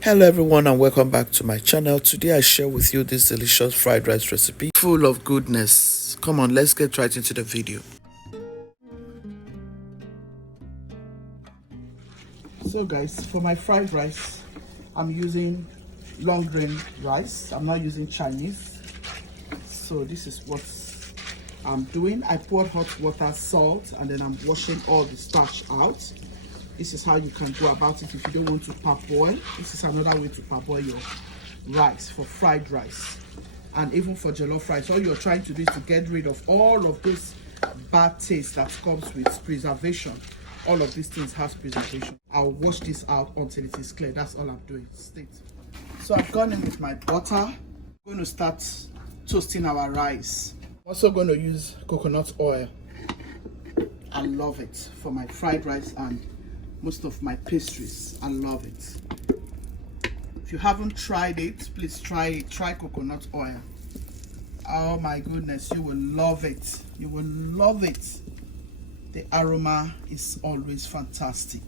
Hello everyone and welcome back to my channel. Today I share with you this delicious fried rice recipe full of goodness. Come on, let's get right into the video. So guys, for my fried rice, I'm using long grain rice. I'm not using Chinese. So this is what I'm doing. I poured hot water, salt, and then I'm washing all the starch out. This is how you can go about it if you don't want to parboil. This is another way to parboil your rice for fried rice. And even for jollof rice, all you're trying to do is to get rid of all of this bad taste that comes with preservation. All of these things have preservation. I'll wash this out until it is clear. That's all I'm doing. So I've gone in with my butter. I'm going to start toasting our rice. I'm also going to use coconut oil. I love it for my fried rice and most of my pastries. I love it. If you haven't tried it, please try it. Try coconut oil. Oh my goodness, you will love it. You will love it. The aroma is always fantastic.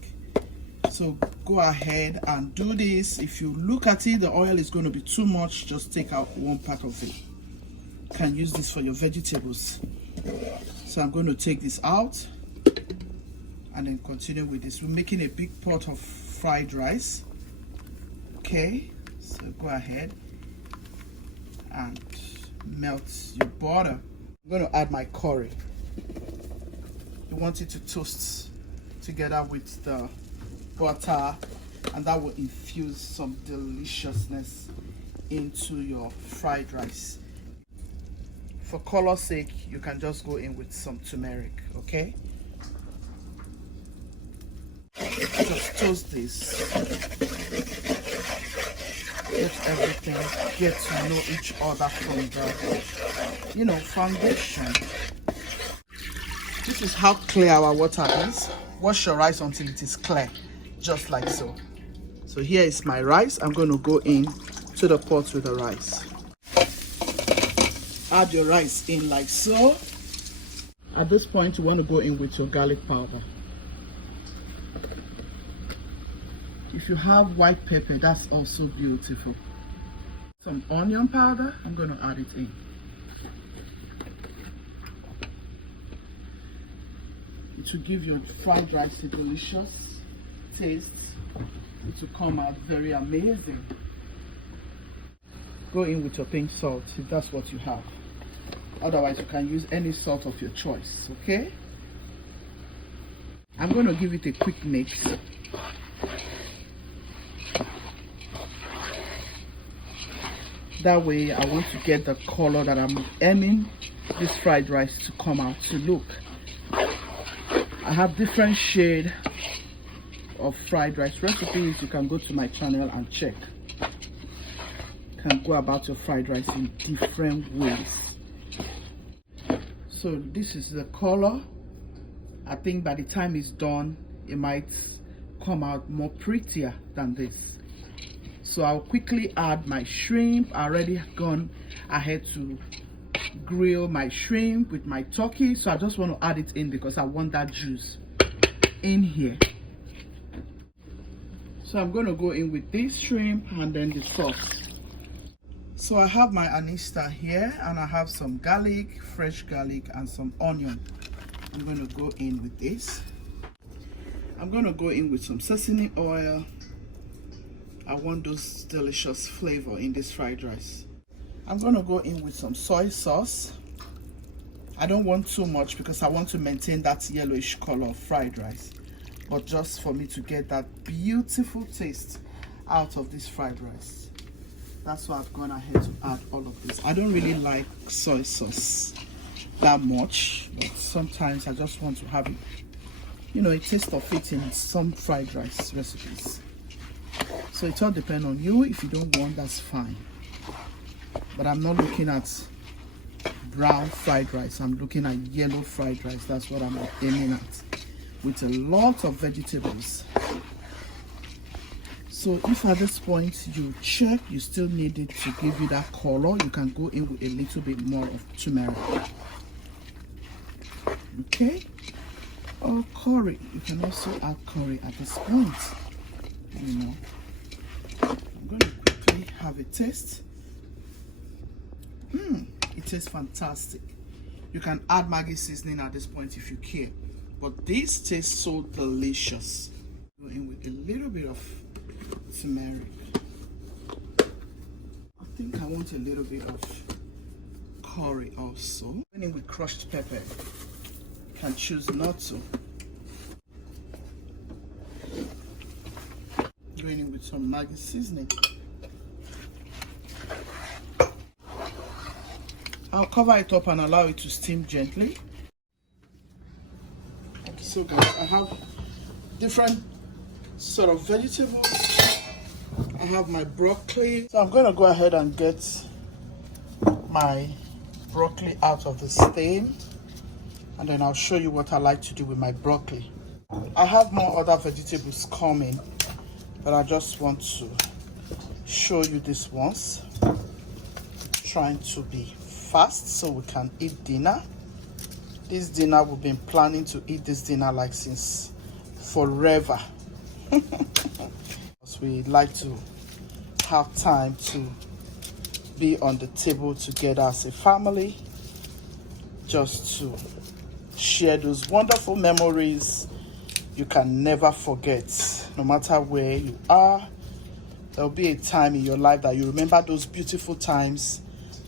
So go ahead and do this. If you look at it, the oil is going to be too much, just take out one part of it. You can use this for your vegetables. So I'm going to take this out and then continue with this. We're making a big pot of fried rice. Okay, so go ahead and melt your butter. I'm going to add my curry. You want it to toast together with the butter, and that will infuse some deliciousness into your fried rice. For color's sake, you can just go in with some turmeric, okay? Just toast this. Let everything get to know each other from the, foundation. This is how clear our water is. Wash your rice until it is clear, just like so. So here is my rice. I'm going to go in to the pot with the rice. Add your rice in like so. At this point, you want to go in with your garlic powder. If you have white pepper, that's also beautiful. Some onion powder, I'm going to add it in. It will give your fried rice a delicious taste. It will come out very amazing. Go in with your pink salt if that's what you have. Otherwise, you can use any salt of your choice, okay? I'm going to give it a quick mix. That way, I want to get the color that I'm aiming this fried rice to come out to look. I have different shades of fried rice recipes. You can go to my channel and check. You can go about your fried rice in different ways. So this is the color. I think by the time it's done, it might come out more prettier than this. So I'll quickly add my shrimp. I already gone ahead to grill my shrimp with my turkey. So I just want to add it in because I want that juice in here. So I'm going to go in with this shrimp and then the sauce. So I have my anista here and I have some garlic, fresh garlic, and some onion. I'm going to go in with this. I'm going to go in with some sesame oil. I want those delicious flavor in this fried rice. I'm going to go in with some soy sauce. I don't want too much because I want to maintain that yellowish color of fried rice. But just for me to get that beautiful taste out of this fried rice. That's why I've gone ahead to add all of this. I don't really like soy sauce that much, but sometimes I just want to have a taste of it in some fried rice recipes. So it all depends on you. If you don't want, that's fine. But I'm not looking at brown fried rice. I'm looking at yellow fried rice. That's what I'm aiming at, with a lot of vegetables. So if at this point you check, you still need it to give you that color, you can go in with a little bit more of turmeric. Okay? Or curry. You can also add curry at this point. have a taste. It tastes fantastic. You can add Maggi seasoning at this point if you care, but this tastes so delicious. Go in with a little bit of turmeric. I think I want a little bit of curry also. Going in with crushed pepper. You can choose not to. Going in with some Maggi seasoning. I'll cover it up and allow it to steam gently. So guys, I have different sort of vegetables. I have my broccoli. So I'm going to go ahead and get my broccoli out of the stem, and then I'll show you what I like to do with my broccoli. I have more other vegetables coming, but I just want to show you this once. Trying to be fast so we can eat dinner. This dinner, we've been planning to eat this dinner like since forever. We like to have time to be on the table together as a family, just to share those wonderful memories you can never forget. No matter where you are, there'll be a time in your life that you remember those beautiful times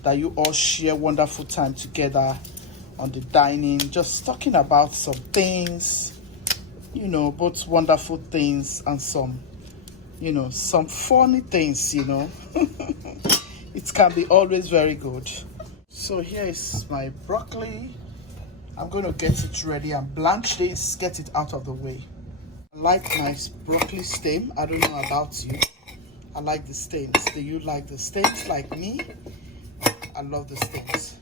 that you all share wonderful time together on the dining, just talking about some things, you know, both wonderful things and some, you know, some funny things, you know. It can be always very good. So here is my broccoli. I'm going to get it ready and blanch this, get it out of the way. I like my broccoli stem. I don't know about you. I like the stems. Do you like the stems like me? I love the stems.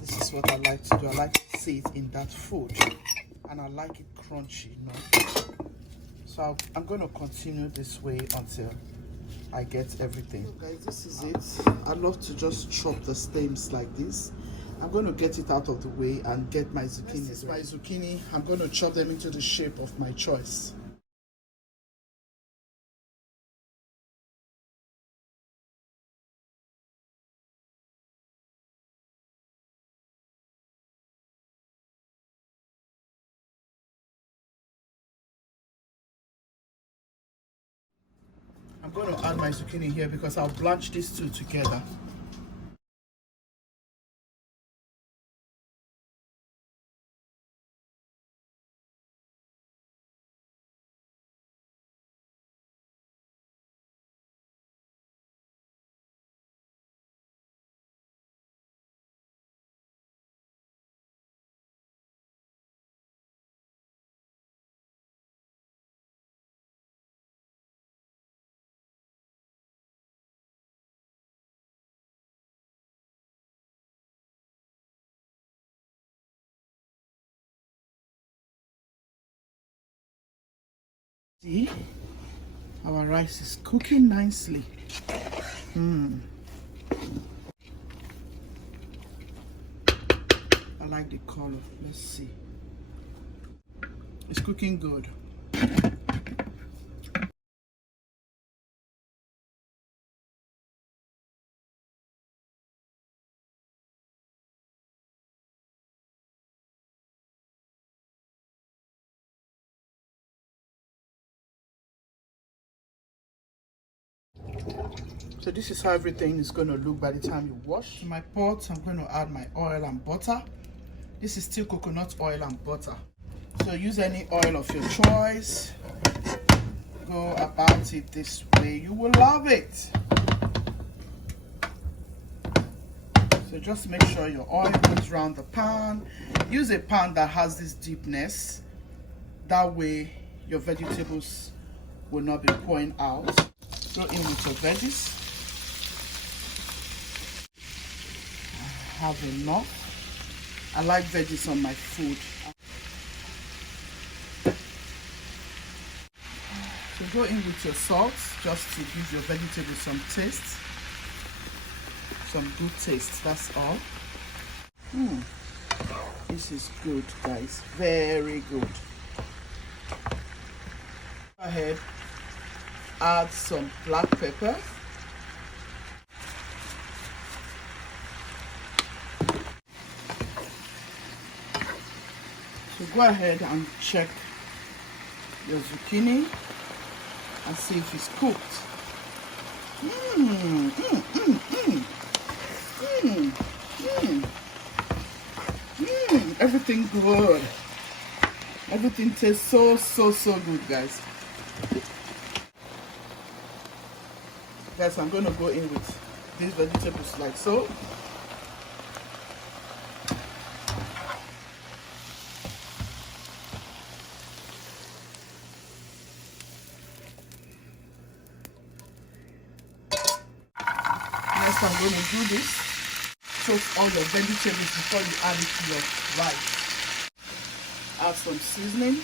This is what I like to do. I like to see it in that food, and I like it crunchy, you know. So I'm going to continue this way until I get everything. So guys, this is it. I love to just chop the stems like this. I'm going to get it out of the way and get my zucchini. This is my zucchini. I'm going to chop them into the shape of my choice. I'm going to add my zucchini here because I'll blanch these two together. See, our rice is cooking nicely. I like the color. Let's see. It's cooking good. So this is how everything is going to look by the time you wash. In my pot, I'm going to add my oil and butter. This is still coconut oil and butter. So use any oil of your choice. Go about it this way. You will love it. So just make sure your oil goes around the pan. Use a pan that has this deepness. That way your vegetables will not be pouring out. Throw in with your veggies. I have enough. I like veggies on my food. So go in with your salt just to give your vegetables some taste. Some good taste, that's all. This is good, guys. Very good. Go ahead, add some black pepper. go ahead and check your zucchini and see if it's cooked. Everything good. Everything tastes so good, guys. Guys, I'm gonna go in with these vegetables like so. Next, I'm going to do this. Toast all your vegetables before you add it to your rice. Add some seasoning.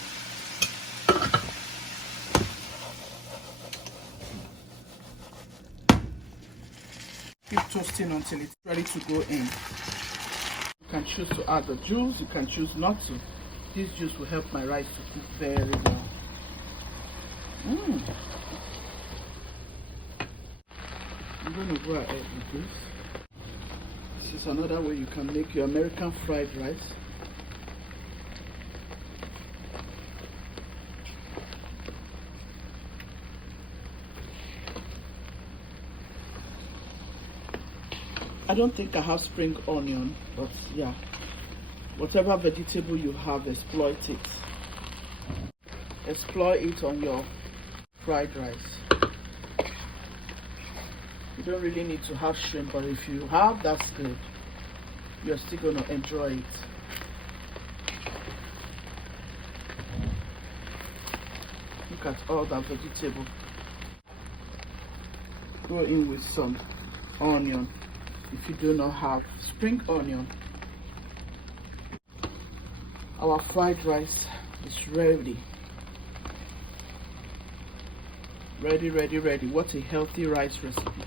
Keep toasting until it's ready to go in. You can choose to add the juice, you can choose not to. This juice will help my rice to cook very well. I'm going to go ahead with this. This is another way you can make your American fried rice. I don't think I have spring onion, but yeah, whatever vegetable you have, exploit it. Exploit it on your fried rice. You don't really need to have shrimp, but if you have, that's good. You're still going to enjoy it. Look at all that vegetable. Go in with some onion if you do not have spring onion. Our fried rice is ready. Ready. What a healthy rice recipe.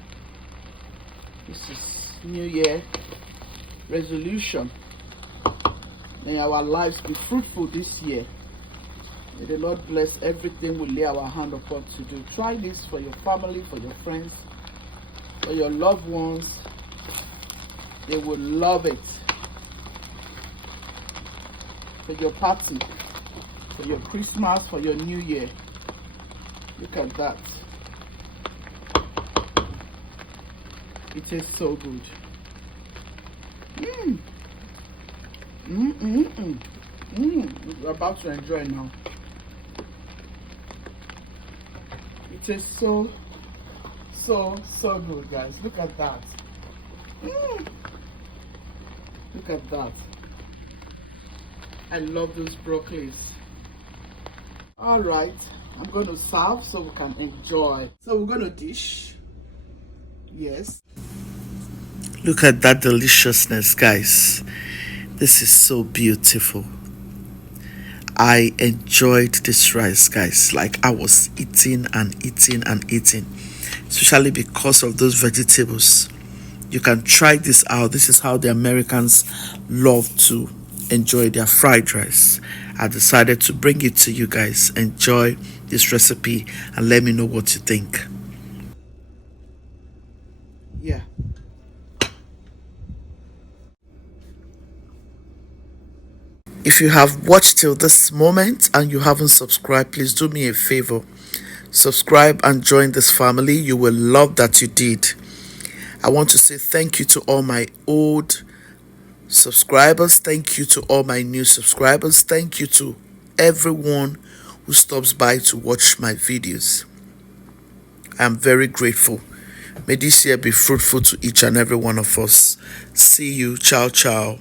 This is New Year resolution. May our lives be fruitful this year. May the Lord bless everything we lay our hand upon to do. Try this for your family, for your friends, for your loved ones. They will love it. For your party, for your Christmas, for your New Year. Look at that. It tastes so good. We're about to enjoy now. It tastes so good, guys. Look at that. Look at that. I love those broccolis. All right, I'm going to serve so we can enjoy. So we're going to dish. Yes. Look at that deliciousness, guys. This is so beautiful. I enjoyed this rice, guys. Like I was eating and eating and eating, especially because of those vegetables. You can try this out. This is how the Americans love to enjoy their fried rice. I decided to bring it to you guys. Enjoy this recipe and let me know what you think. Yeah. If you have watched till this moment and you haven't subscribed, please do me a favor. Subscribe and join this family. You will love that you did. I want to say thank you to all my old subscribers. Thank you to all my new subscribers. Thank you to everyone who stops by to watch my videos. I'm very grateful. May this year be fruitful to each and every one of us. See you. Ciao, ciao.